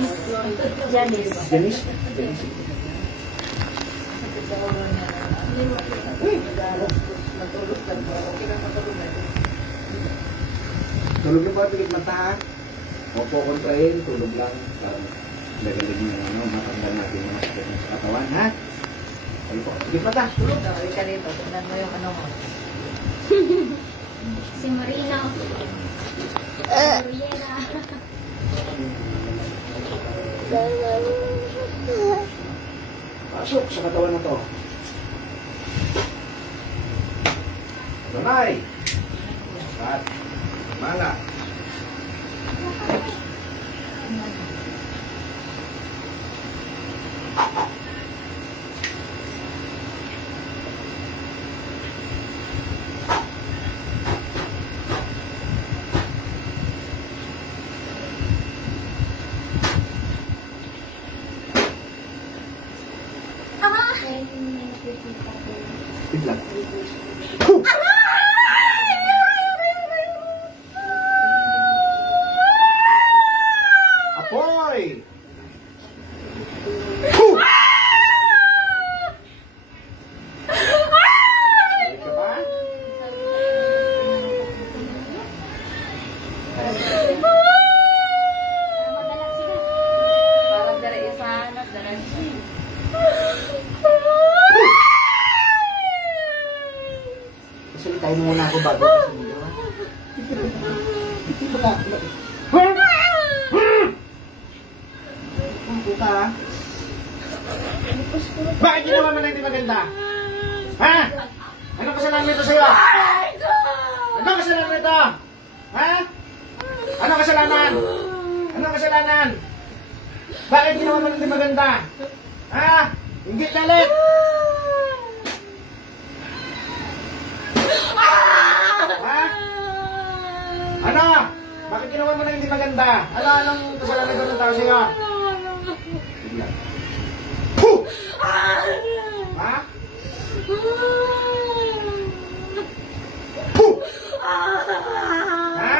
Janice. Janice. Janice? Tulog na ba? Tigit mata ha? Opo, kontrahin. Tulog lang. Lagalag yung matanggal natin yung masakit sa katawan, ha? Ayun po. Tigit mata. Tulog na. Ayun ka rito. Tignan mo yung ano mo. Si Marina. Mariela. Pasok sa katawan mo to. Damay. At mala. Bigla. Apoy! Parang dara isa na. Dara siya. Salitahin mo muna ako bago kasi nyo. Hindi ba ka? Buka ha? Bakit ginawa mo na hindi maganda? Ha? Anong kasalanan nito sa'yo? Anong kasalanan nito? Ha? Anong kasalanan? Anong kasalanan? Bakit ginawa mo na hindi maganda? Ha? Inggit galit! Ha? Ano? Bakit ginawa mo na hindi maganda? Anong kasalanan ko ng tao sa'yo? Puh! Ha? Puh! Ha?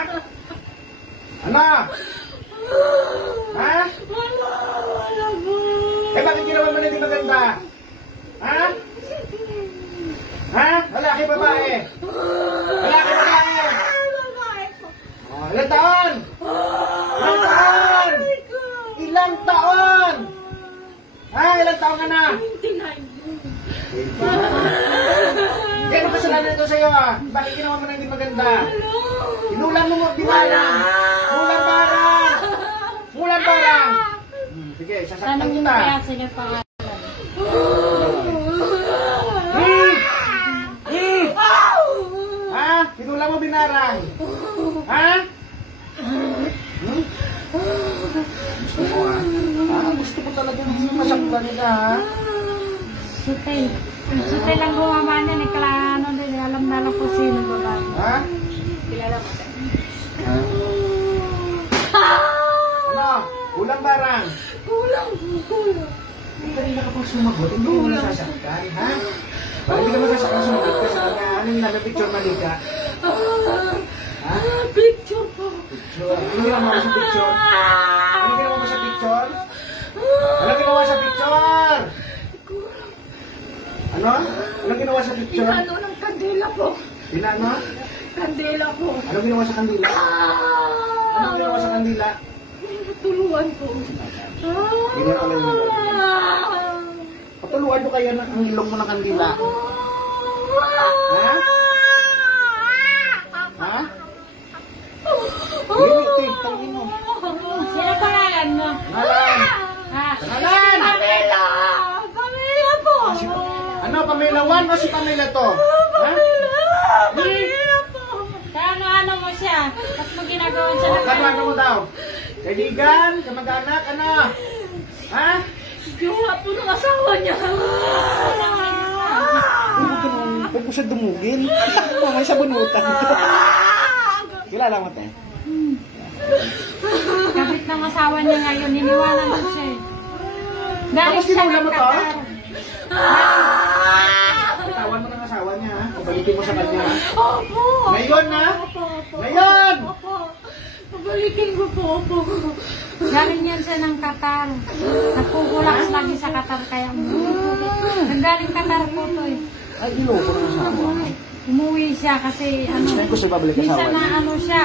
Ano? Ha? Eh bakit ginawa mo na hindi maganda? Ha? Ha? Lalaki babae? Lalaki babae? Oh, ilang taon? Ilang taon? Ilang taon? Ha? Ilang taon ka na? 29. Kaya ano kasalanan ito sa'yo ah? Bakit ginawa mo na hindi maganda? Inulan mo mo, binarang! Mulan barang! Mulan barang! Sige, sasaktan kita. Sige pa. Ha? Pinulang mo binarang? Ha? Gusto mo ha? Gusto ko talaga masaktan nila ha? Sutay. Sutay lang gumawa niya. Ano din. Alam na lang kung sino ba. Ha? Kilala mo. Ano? Kulang barang? Kulang. Hindi kanina ka pang sumagot. Hindi mo nasasaktan ha? Bakit hindi ka masasaktan sumagot ka sa kanya? Ano yung nagpicture malika? Ha? Picture po. Picture. Ano ginawa mo sa picture? Ano ginawa mo sa picture? Ano ginawa sa picture? Ano? Ano ginawa sa picture? Inano ng kandila po. Inano? Kandila po. Ano ginawa sa kandila? Ano ginawa sa kandila? Tuluan po. Ganyan ka lang yung patuluan mo kayo ang ilong mo ng kandila. Ha? Ha? Tangin mo. Sino pangalan mo? Ngalan! Ha? Ngalan! Pamela! Pamela po! Ano, Pamela 1 o si Pamela to? Ha? Pamela po! Ano mo siya? Ba't mo ginagawa siya ng Ano mo daw? Kaibigan? Kamag-anak? Ano? Ha? Jowa po ng asawa niya. Huwag mo siya dumugin. May sabunutan. Kilala mo tayo? Kabit ng asawa niya ngayon. Niniwala mo siya. Tapos kinula mo to? Qatar. Bitawan mo ng asawa niya ha? Pabalikin mo sa kanya ha? Opo! Ngayon na? Opo! Ngayon! Opo! Pabalikin ko po, opo! Galing yan siya ng Qatar. Nagkukulaks lagi sa Qatar kaya nanggaling Qatar po to eh. Ay, ginoko ng asawa. Umuwi siya kasi ano. Gusto ko siya babalik asawa Minsan na niya. ano siya.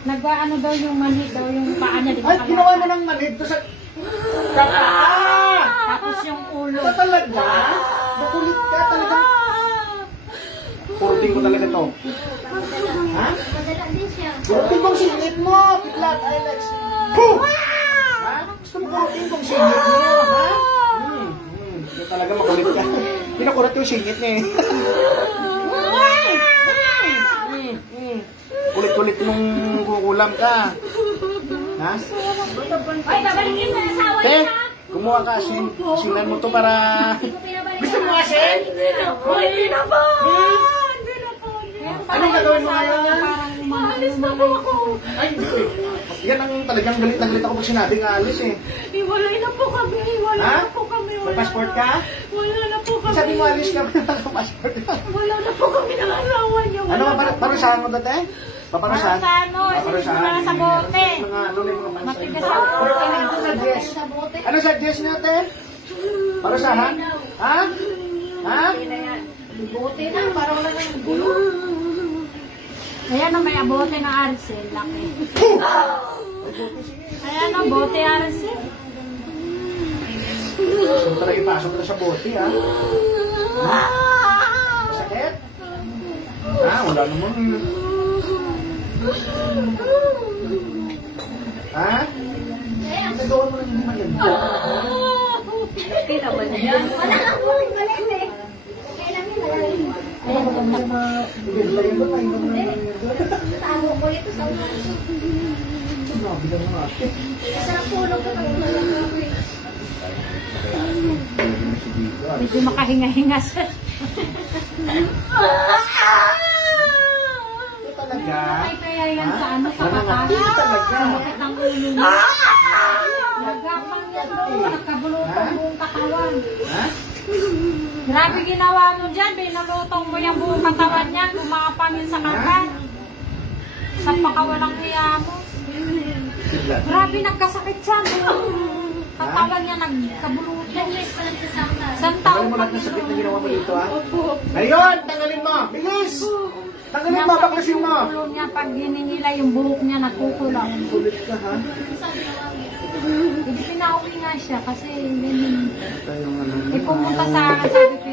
Nagwa-ano daw yung manhid daw yung paa niya. Di ba Ay, ginawa mo ng manid to sa... Tapos yung ulo. Ito talaga? Makulit ka talaga. Purting ko talaga to. Ha? Purting kong singit mo. Kitlat, Alex. Boom! Ha? Gusto mo purting kong singit niya, ha? Ito talaga makulit ka. Pinakulat yung singit niya eh. Kulit-kulit mong kukulam ka. Ha? Ay, babalikin mo yung asawa Te, niya. kumuha ka asin. Asinan mo to para... Gusto mo asin? Hindi na po. Anong gagawin mo ngayon? Parang Alis na po ako. Ay, yan ang talagang galit na galit ako pag sinabing alis eh. Iwalay na po kami. Wala Ha? na po kami. May passport ka? Wala na po kami. Sabi mo alis ka, wala kang passport ka. Wala na po kami ng asawa niya. Ano ba, parusahan mo dati? Paparusahan? Para sa ano, para sa bote. Mga ano, may mga pansa. Matigas sa bote. Ano sa Jess? Ano sa Jess natin? Parusahan? Ha? Ha? Buti na. Para wala nang gulo. Ayan o, may abote na Arcel. Laki. Ayan o, bote Arcel. So talaga ipasok na sa bote, ha? Ha? Masakit? Ha? Wala naman. Ha? Nagawa mo lang hindi maganda. Hindi naman yan. Wala na po. Galit eh. Kailan yung malalim? Tago ko ito sa ulo. Sarap tulog ko ng Medyo makahinga-hinga siya. Ito talaga. Ay, kaya yan sa ano, sa mata. Ito talaga. Bakit ang ulo niya? Nagapang yan doon. Nagkabulutong buong katawan. Ha? Grabe ginawa mo dyan. Binulutong mo yung buong katawan niya. Lumapangin sa katawan. Sa pakawalang hiya mo. Grabe nagkasakit siya. Katawan niya nagkabulutong. Isang taon Tanggalin mo pa lahat ng sakit na ginawa. ginawa mo dito, ha? Ngayon, tanggalin mo. Bilis! Tanggalin mo, baklasin mo. Ulo niya, pag hininila yung buhok niya, nagkukulang. Kulit ka, ha? Hindi pinauwi nga siya kasi hindi. Ito yung ano. Eh pumunta sa akin, sabi ko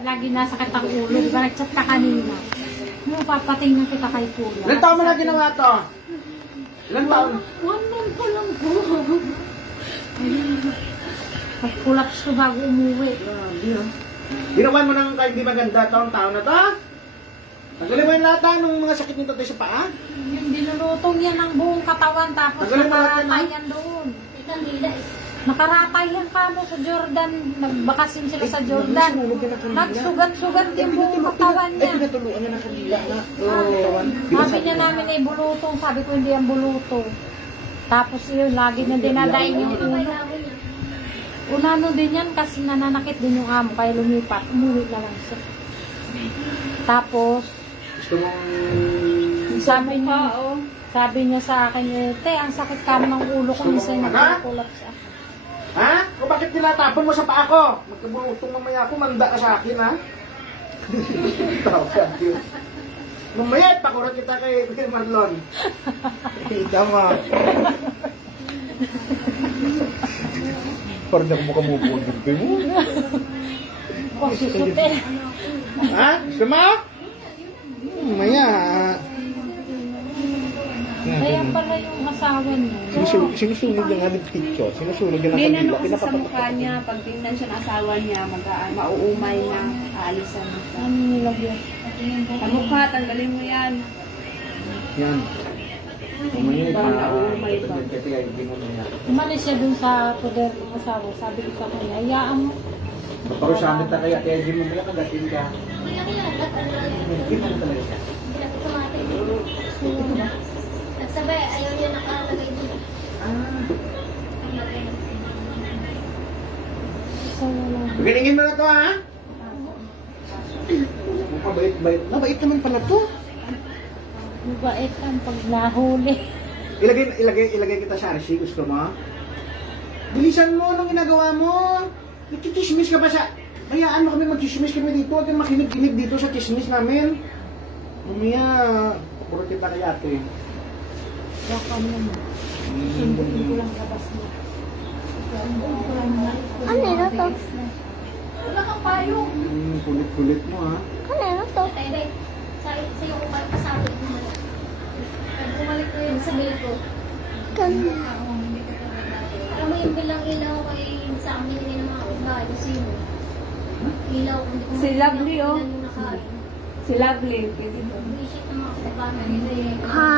lagi nasakit ang ulo. Diba nag-chat ka kanina? No, papatingnan kita kay Kuya. Ilan taon mo na ginawa to? Ilan taon? 1 month ko lang po. Pag-collapse ko bago umuwi. Grabe, ha? Ginawa mo ng kahit di maganda to ang taon na to? Tanggalin mo yung lahat ng mga sakit nito tayo sa paa? Yung dinulutong yan ang buong katawan tapos Tanggalin mo lahat yan, nakaratay ha? yan doon. Nakaratay yan pa mo sa Jordan. Nagbakasin sila sa Jordan. Nagsugat-sugat yung buong katawan Ay, niya. pinatuluan niya ng kandila na. Sabi niya namin ay bulutong. Sabi ko hindi ang bulutong. Tapos yun, lagi na dinadaing yung ulo. Unano din yan kasi nananakit din yung amo kaya lumipat. Umuwi na lang siya. Tapos, Gusto mong... sabi niya sa akin, te, ang sakit ka ng ulo ko. Minsan nagkakulap siya. Ha? O bakit tinatapon mo sa paa ko? Magkabulutong mamaya ako, manda ka sa akin, ha? Tawag yun. Mamaya, pakurot kita kay Marlon. Kita mo. Parang ako makamubulog kayo mo. O, susutin. Ha? Gusto mo? Mamaya. Kaya pala yung asawa niya. Sinusunog niya nga ng picture. Sinusunog niya ng May kandila. nano kasi sa mukha niya, pag tingnan siya ng asawa niya, mauumay na, aalisan na siya. Ano nilagyan? Sa mukha, tanggalin mo yan. Yan. Mamaya, Parang nauumay pa. kasi ay ginuno niya. Umalis siya dun sa poder ng asawa. Sabi ko sa kanya, hayaan mo. Parusahan kita kaya di mo kaya kagatin ka. Hindi mo talaga siya. Nagsabay, ayaw niya nakalagay dito. So, wala. Paginingin mo na to, ha? Mabait-bait. Nabait naman pala to. Mabait ang pag nahuli. Ilagay kita sa RC, gusto mo? Bilisan mo, anong ginagawa mo? Nagkichismis ka ba sa... Hayaan mo kami mag-chismis kami dito. Huwag kang makinig-kinig dito sa chismis namin. Mamaya, puro kita kaya ito eh. Baka naman. Sunduin ko lang labas mo. Ano na to? Wala kang payong. Kulit-kulit mo ha. Ano na to? Tay, sa'yo ko kayo kasabot mo. Pag bumalik ko yun sa mail ko, Ganda. alam mo yung bilang ilaw ay sa amin hindi na mga bahay ko sino. Ilaw, hindi ko Si Lovely, oh. nakain. Si Lovely. Pwede ba? Bullshit na mga kabana nila eh. Ha?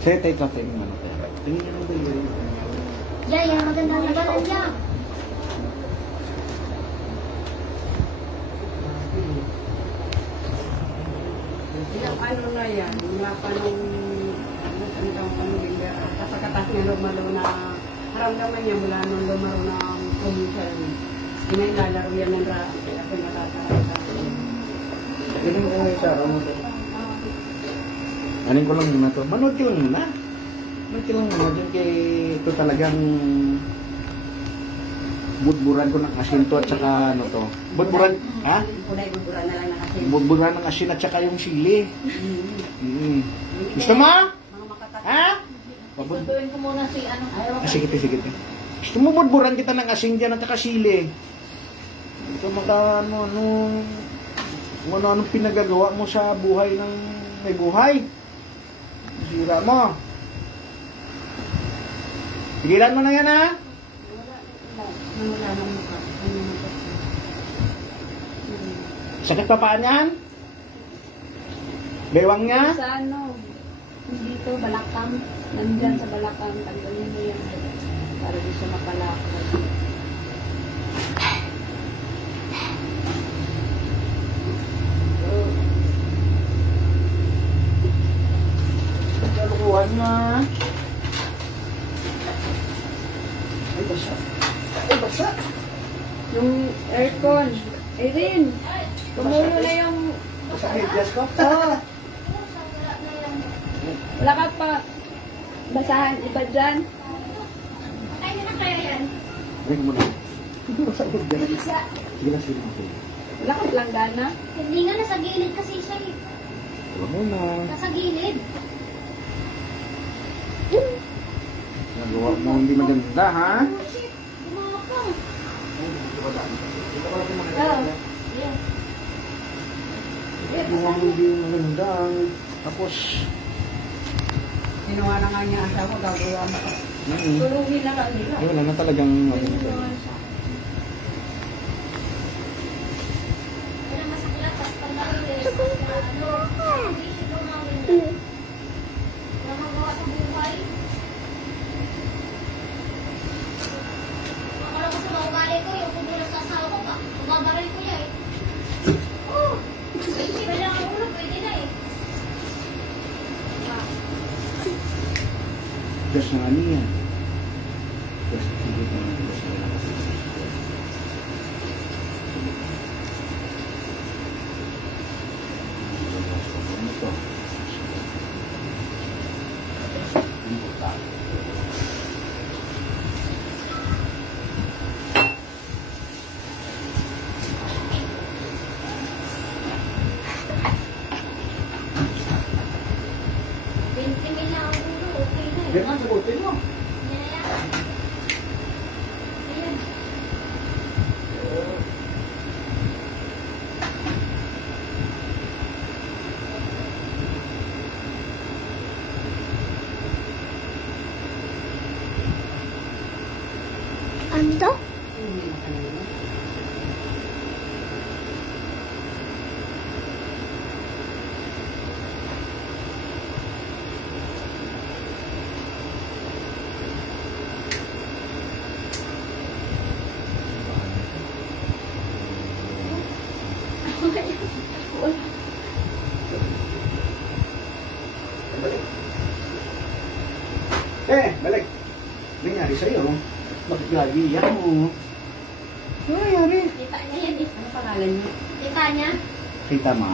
Sige, tayo ito. Tingin mo natin. Tingin nyo lang ba yun? Yaya, maganda na ganun niya. Ilang ano na yan, mula pa nung hanggang pamilya, kasakatas niya lumalo na haramdaman niya mula nung lumaro na ang provincial. Lalaro yan ng raan, kaya pinatatarata. Tingin mo yung sa araw mo ito. Anin ko lang muna ito. Manood ka lang muna. Manood ka lang muna dyan kay ito talagang budburan ko ng asin to at saka ano to. Budburan, ha? Buray-bubura na lang na kasi. Budburan ng asin at saka yung sili. Gusto mo? Mga makatak. Ha? Sunduin ko muna si ano. Sige. Gusto mo budburan kita ng asin dyan at saka sili? Ito maka anong pinagagawa mo sa buhay ng may buhay? Sira mo. Tigilan mo na yan ha? Wala nang mukha. Sakit pa paan yan? Bewang niya? Sa ano? Dito, balakang. Nandyan sa balakang. Tanggalin mo yan. Para di siya mapalakad. Kalukuhan na. Ay, basa. Ay, basa. Yung aircon. Erin, tumulo na yung... Basa medyas ko. Wala ka pa. Basahan iba dyan. Ay, na kaya yan. Ring mo na. Basa medyas. Sige na, sige na. Wala ka langgana. Hindi nga, nasa gilid kasi siya eh. Huwag mo na. Nasa gilid. Nagawa mo hindi maganda, ha? Bullshit. Gumapang. Nagawa mo hindi maganda. Tapos, Kinuha na nga niya ang asawa, gagawa mo. Tulungin na lang nila. wala na talagang Kaya masaklat, tas pagdakilis. Ano, bullshit lumawin na. Wala magawa sa buhay. Akala ko sa mga ugali ko, yung kumulang sa asawa ko ka. Mababaril ko niya eh. Oo. Pwede lang ang ulo, pwede na eh. gas na nga niya. Gas na higit na nga. Gas na nga. Pintimin lang ang ulo, okay na eh. Ganyan, sagutin mo. Ayan. Ayan. Ando? Balik. Nangyari sa'yo. Bakit lagi yan mo? Ano nangyari? Kita niya yan eh. Ano pangalan niya? Kita niya? Kita mo.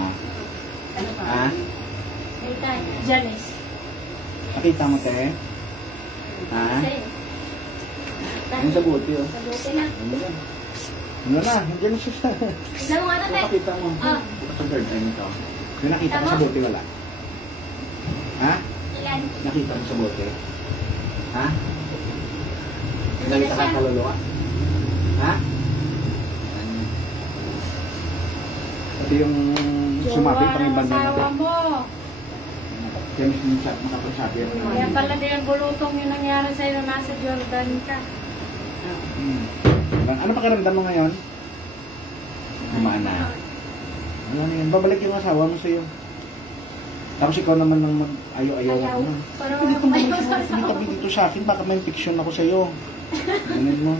Ano Ha? pangalan niya? Janice. Nakita mo, te? Ha? Ano sa buti, oh? Sabuti na. Ano na? Ano na? Nandiyan na siya. Tignan mo nga ito, te. Pakita mo. Ah. Sa third time ito. May nakita ka sa buti, wala? Ha? Ilan? Nakita mo sa buti? Ha? Nakita ka sa kaluluwa? Ha? Pati yung sumabi pang ibang asawa mo. Kaya mismo makapagsabi ako na. Kaya pala din ang bulutong yung nangyari sa'yo na nasa Jordan ka. Ano pakiramdam mo ngayon? Gumaan na. Ano na yun? Babalik yung asawa mo sa'yo. Tapos ikaw naman nang ayaw-ayaw. Ayaw. Hindi ka dito sa akin. Baka may fiction ako sa'yo. Ganun mo.